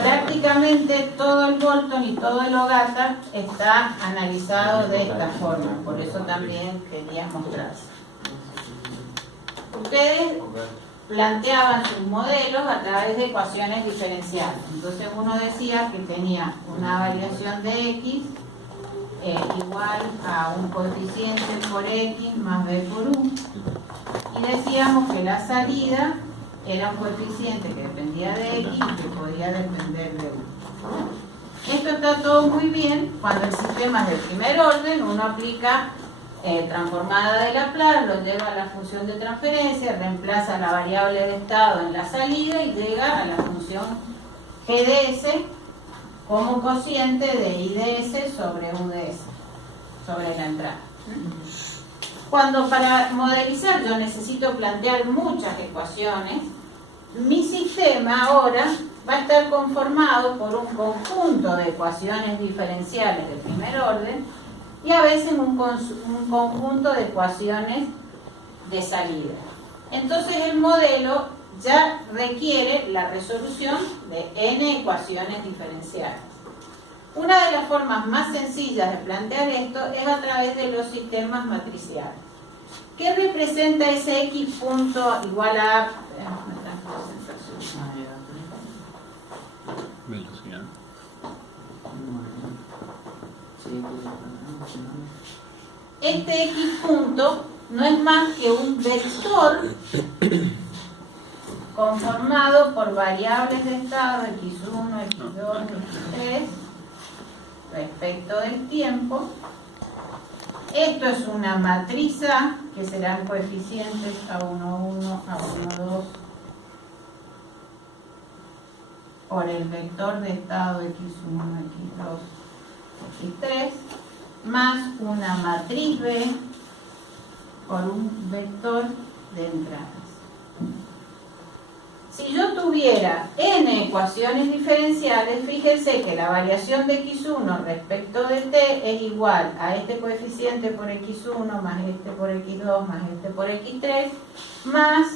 Prácticamente todo el Bolton y todo el Ogata está analizado de esta forma, por eso también quería mostrarse. Ustedes planteaban sus modelos a través de ecuaciones diferenciales. Entonces uno decía que tenía una variación de x igual a un coeficiente por x más b por u, y decíamos que la salida era un coeficiente que dependía de x y que podía depender de u. Esto está todo muy bien cuando el sistema es de primer orden. Uno aplica transformada de Laplace, lo lleva a la función de transferencia, reemplaza la variable de estado en la salida y llega a la función GDS como cociente de IDS sobre UDS, sobre la entrada. Cuando para modelizar yo necesito plantear muchas ecuaciones, mi sistema ahora va a estar conformado por un conjunto de ecuaciones diferenciales de primer orden y a veces un conjunto de ecuaciones de salida. Entonces el modelo ya requiere la resolución de n ecuaciones diferenciales. Una de las formas más sencillas de plantear esto es a través de los sistemas matriciales. ¿Qué representa ese x punto igual a velocidad? Este x punto no es más que un vector conformado por variables de estado x1, x2, x3 respecto del tiempo. Esto es una matriz A, que serán coeficientes A11, A12 por el vector de estado x1, x2, x3, más una matriz B por un vector de entradas. Si yo tuviera n ecuaciones diferenciales, fíjense que la variación de x1 respecto de t es igual a este coeficiente por x1 más este por x2 más este por x3 más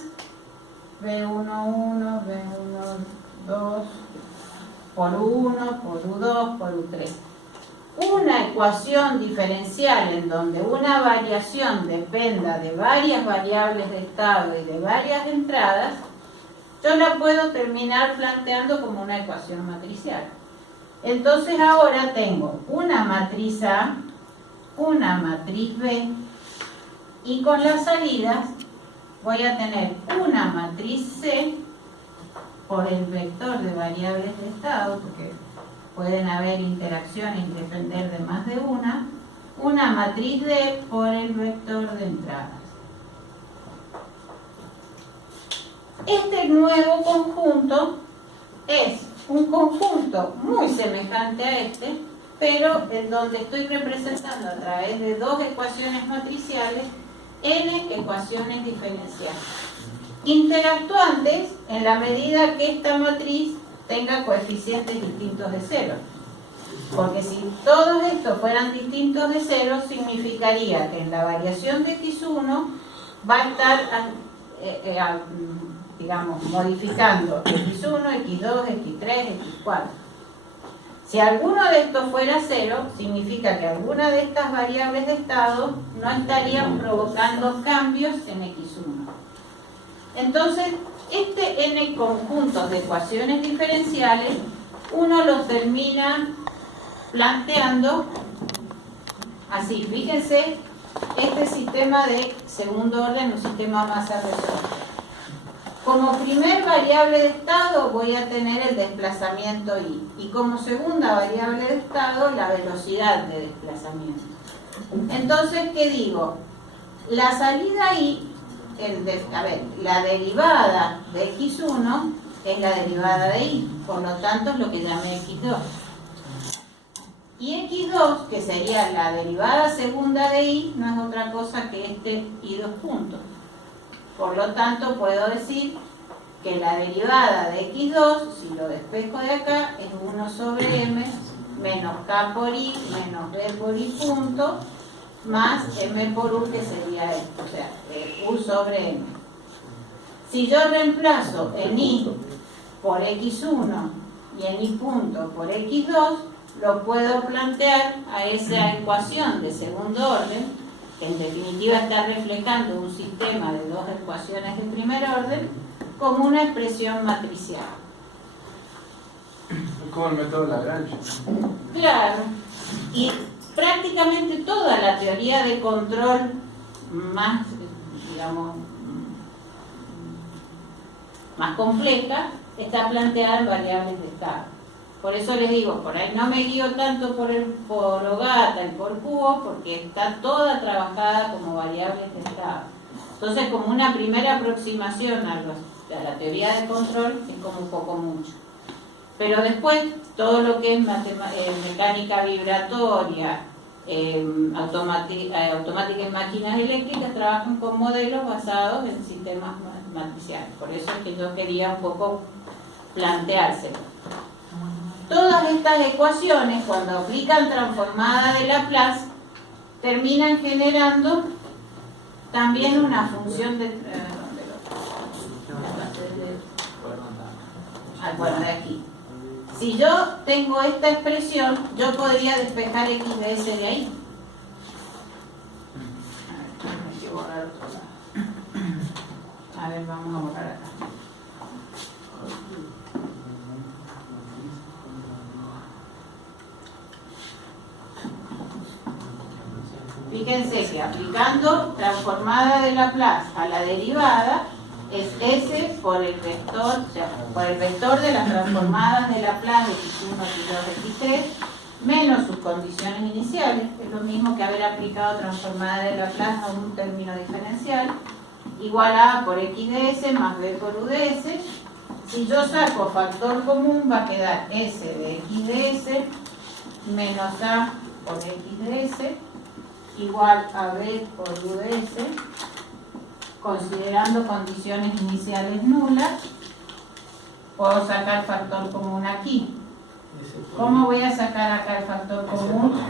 b11, b12 por u1, por u2, por u3. Una ecuación diferencial en donde una variación dependa de varias variables de estado y de varias entradas, yo la puedo terminar planteando como una ecuación matricial. Entonces ahora tengo una matriz A, una matriz B, y con las salidas voy a tener una matriz C por el vector de variables de estado, porque pueden haber interacciones y depender de más de una matriz D por el vector de entradas. Este nuevo conjunto es un conjunto muy semejante a este, pero en donde estoy representando a través de dos ecuaciones matriciales n ecuaciones diferenciales, interactuantes en la medida que esta matriz tenga coeficientes distintos de cero. Porque si todos estos fueran distintos de cero, significaría que en la variación de x1 va a estar digamos, modificando x1, x2, x3, x4. Si alguno de estos fuera cero, significa que alguna de estas variables de estado no estarían provocando cambios en x1. Entonces, este n conjuntos de ecuaciones diferenciales, uno los termina planteando así. Fíjense, este sistema de segundo orden, un sistema más a resolver. Como primer variable de estado voy a tener el desplazamiento i, y como segunda variable de estado la velocidad de desplazamiento. Entonces, ¿qué digo? La salida i, la derivada de x1 es la derivada de i, por lo tanto es lo que llamé x2. Y x2, que sería la derivada segunda de i, no es otra cosa que este i2 puntos. Por lo tanto, puedo decir que la derivada de x2, si lo despejo de acá, es 1 sobre m menos k por i menos b por i punto más m por u, que sería esto, o sea, u sobre m. Si yo reemplazo en i por x1 y en y punto por x2, lo puedo plantear a esa ecuación de segundo orden, que en definitiva está reflejando un sistema de dos ecuaciones de primer orden, como una expresión matricial. Es como el método de Lagrange. Claro, y prácticamente toda la teoría de control más, digamos, más compleja está planteada en variables de estado. Por eso les digo, por ahí no me guío tanto por Ogata y por Kuo, porque está toda trabajada como variables de estado. Entonces, como una primera aproximación a la teoría de control, es como un poco mucho. Pero después, todo lo que es mecánica vibratoria, automática en máquinas eléctricas, trabajan con modelos basados en sistemas matriciales. Por eso es que yo quería un poco planteárselo. Todas estas ecuaciones, cuando aplican transformada de Laplace, terminan generando también una función de... bueno, de aquí. Si yo tengo esta expresión, yo podría despejar x de s de ahí. Hay que borrar otro lado. A ver, vamos a borrar acá. Fíjense que aplicando transformada de Laplace a la derivada es S por el vector, o sea, por el vector de las transformadas de Laplace x1, x2, x3 menos sus condiciones iniciales, que es lo mismo que haber aplicado transformada de Laplace a un término diferencial, igual a por x de s más b por u de s. Si yo saco factor común, va a quedar s de x de s menos a por x de s igual a b por u de s, considerando condiciones iniciales nulas. Puedo sacar factor común aquí. ¿Cómo voy a sacar acá el factor común?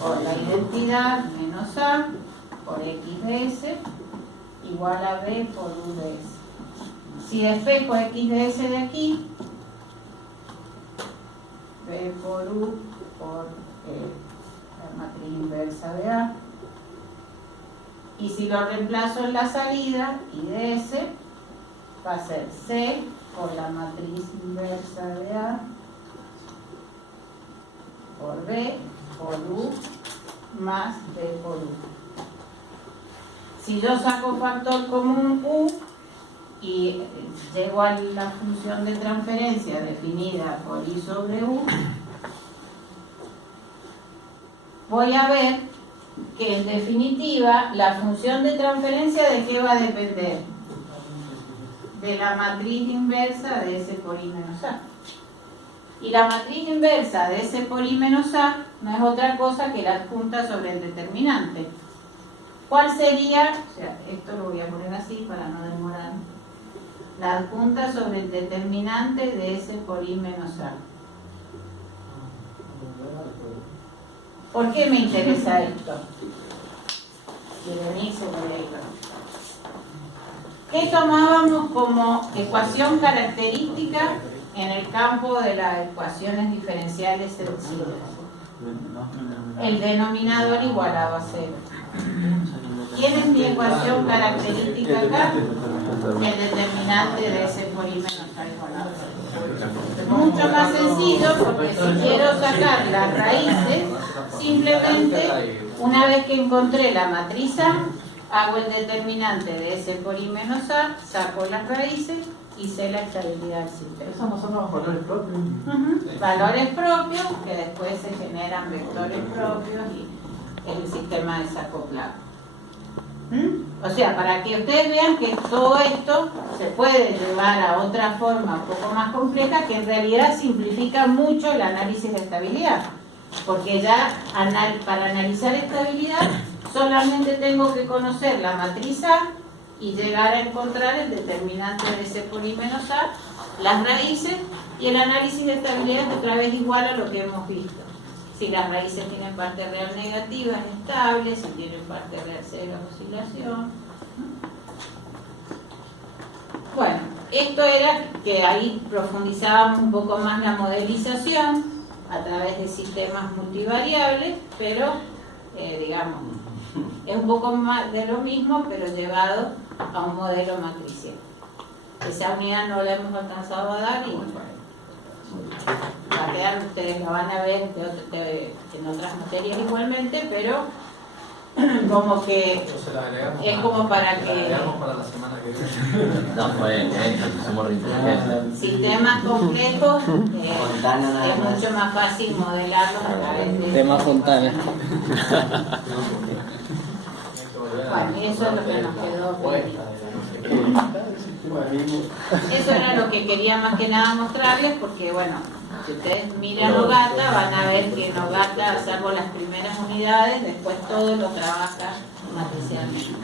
Por la identidad menos a por x de s igual a b por u de s. Si despejo x de s de aquí, b por u por la matriz inversa de A, y si lo reemplazo en la salida, y de S va a ser C por la matriz inversa de A por B por U más B por U. Si yo saco factor común U y llego a la función de transferencia definida por I sobre U, voy a ver que en definitiva la función de transferencia ¿de qué va a depender? De la matriz inversa de S por I menos A. Y la matriz inversa de S por I menos A no es otra cosa que la adjunta sobre el determinante. ¿Cuál sería? O sea, esto lo voy a poner así para no demorar. La adjunta sobre el determinante de S por I menos A. ¿Por qué me interesa esto? ¿Qué tomábamos como ecuación característica en el campo de las ecuaciones diferenciales sencillas? El denominador igualado a cero. ¿Quién es mi ecuación característica acá? El determinante de S por I menos A igualado a cero. Mucho más sencillo, porque si quiero sacar las raíces, simplemente una vez que encontré la matriz A, hago el determinante de S por I menos A, saco las raíces y sé la estabilidad del sistema. Esos no son los valores propios. Valores propios que después se generan vectores propios y el sistema desacoplado. O sea, para que ustedes vean que todo esto se puede llevar a otra forma un poco más compleja, que en realidad simplifica mucho el análisis de estabilidad. Porque ya para analizar estabilidad solamente tengo que conocer la matriz A y llegar a encontrar el determinante de S por I menos A, las raíces, y el análisis de estabilidad otra vez igual a lo que hemos visto. Si las raíces tienen parte real negativa es estable, si tienen parte real cero es oscilación. Bueno. Esto era que ahí profundizábamos un poco más la modelización a través de sistemas multivariables, pero digamos, es un poco más de lo mismo, pero llevado a un modelo matricial. Esa unidad no la hemos alcanzado a dar y va a quedar, ustedes la van a ver en otras materias igualmente, pero como que es como para que para la semana que viene. No, fue somos reinteligentes. sistemas complejos es mucho más fácil modelarlos a través de Tema Fontana. Bueno, eso es lo que nos quedó pendiente. Eso era lo que quería más que nada mostrarles, porque bueno, si ustedes miran Ogata van a ver que en Ogata, salvo las primeras unidades, después todo lo trabaja matricialmente.